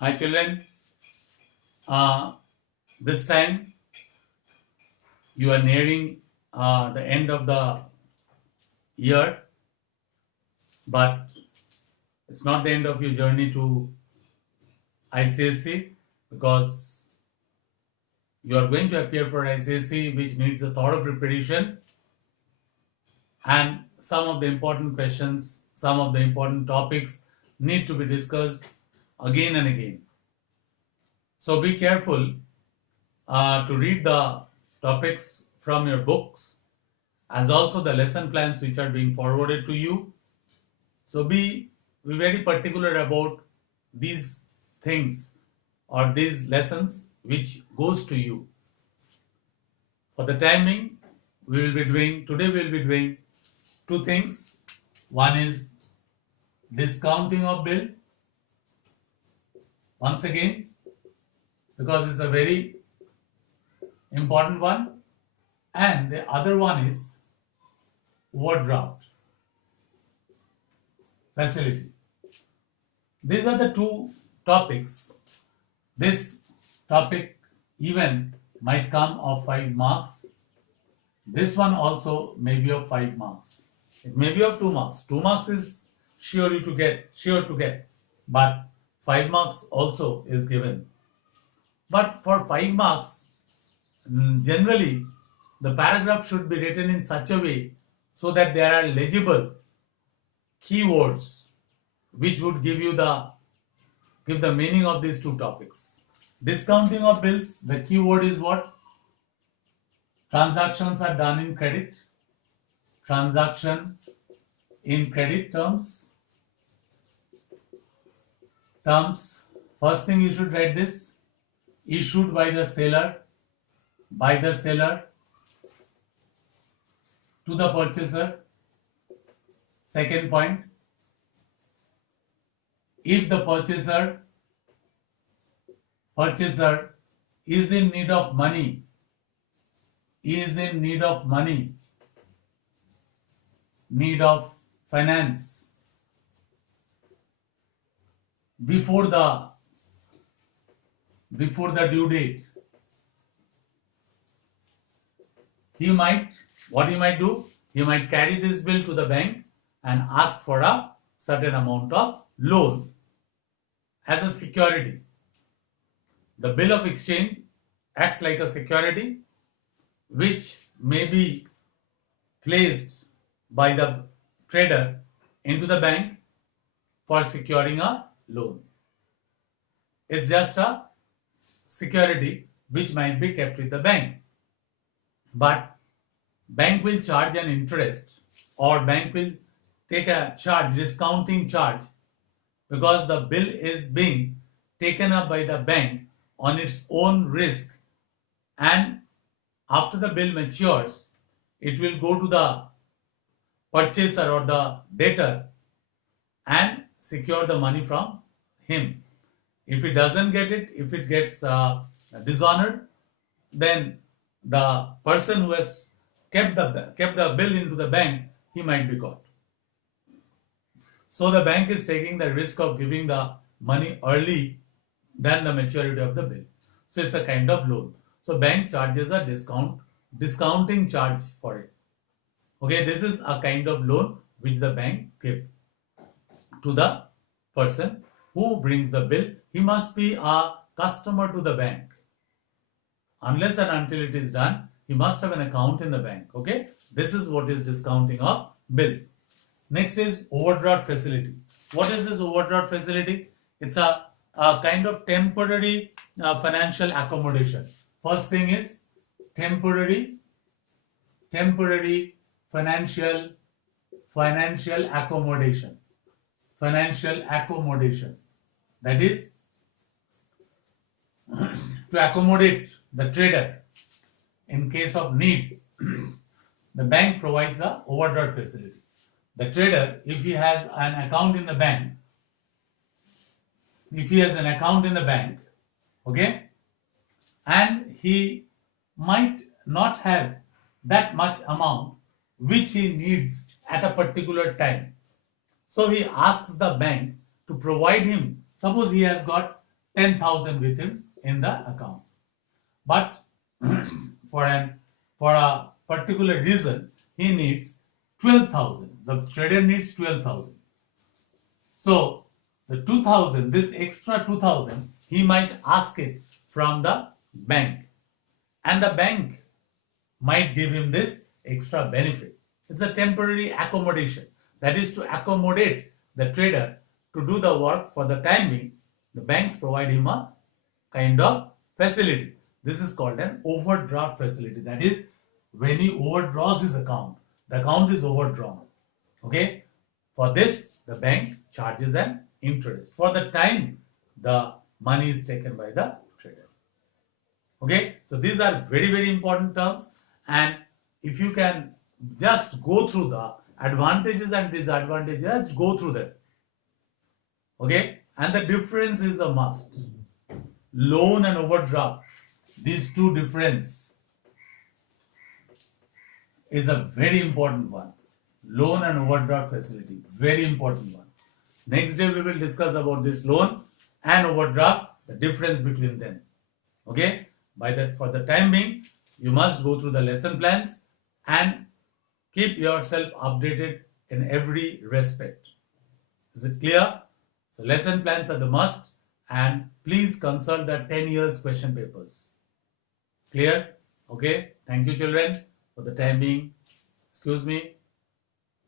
Hi children, uh, this time you are nearing the end of the year, but it's not the end of your journey to ICSC because you are going to appear for ICSC, which needs a thorough preparation and some of the important questions, some of the important topics need to be discussed again and again. So be careful to read the topics from your books as also the lesson plans which are being forwarded to you. So be very particular about these things or these lessons which goes to you. For the timing, today we will be doing two things. One is discounting of bill, once again, because it's a very important one, and the other one is overdraft facility. These are the two topics. This topic even might come of 5 marks. This one also may be of 5 marks. It may be of 2 marks. 2 marks is sure to get, but 5 marks also is given. But for 5 marks, generally the paragraph should be written in such a way so that there are legible keywords which would give the meaning of these two topics. Discounting of bills, the keyword is what? Transactions are done in credit. Transactions in credit terms. First thing you should write this. Issued by the seller to the purchaser. Second point. If the purchaser is in need of money, need of finance before the due date, he might carry this bill to the bank and ask for a certain amount of loan as a security. The bill of exchange acts like a security which may be placed by the trader into the bank for securing a loan. It's just a security which might be kept with the bank. But bank will charge an interest, or bank will take a discounting charge, because the bill is being taken up by the bank on its own risk, and after the bill matures, it will go to the purchaser or the debtor and secure the money from him. If he doesn't get it, if it gets dishonored, then the person who has kept the bill into the bank, he might be caught. So the bank is taking the risk of giving the money early than the maturity of the bill. So it's a kind of loan. So bank charges a discounting charge for it. Okay, this is a kind of loan which the bank gives to the person who brings the bill. He must be a customer to the bank. Unless and until it is done, he must have an account in the bank. Okay, this is what is discounting of bills. Next is overdraft facility. What is this overdraft facility? It's a kind of temporary financial accommodation. First thing is temporary financial accommodation. Financial accommodation. That is to accommodate the trader in case of need. The bank provides a overdraft facility. The trader, if he has an account in the bank, okay, and he might not have that much amount which he needs at a particular time, so he asks the bank to provide him. Suppose he has got 10,000 with him in the account. But for a particular reason, he needs 12,000. The trader needs 12,000. So the 2,000, this extra 2,000, he might ask it from the bank, and the bank might give him this extra benefit. It's a temporary accommodation. That is to accommodate the trader to do the work for the time being. The banks provide him a kind of facility. This is called an overdraft facility. That is, when he overdraws his account, the account is overdrawn. Okay? For this, the bank charges an interest for the time the money is taken by the trader. Okay? So these are very, very important terms, and if you can just go through the advantages and disadvantages, just go through them. Okay? And the difference is a must. Loan and overdraft, these two difference is a very important one. Loan and overdraft facility, very important one. Next day we will discuss about this loan and overdraft, the difference between them. Okay? By that, for the time being, you must go through the lesson plans and keep yourself updated in every respect. Is it clear? So lesson plans are the must, and please consult the 10 years question papers. Clear? Okay. Thank you, children. For the time being, excuse me.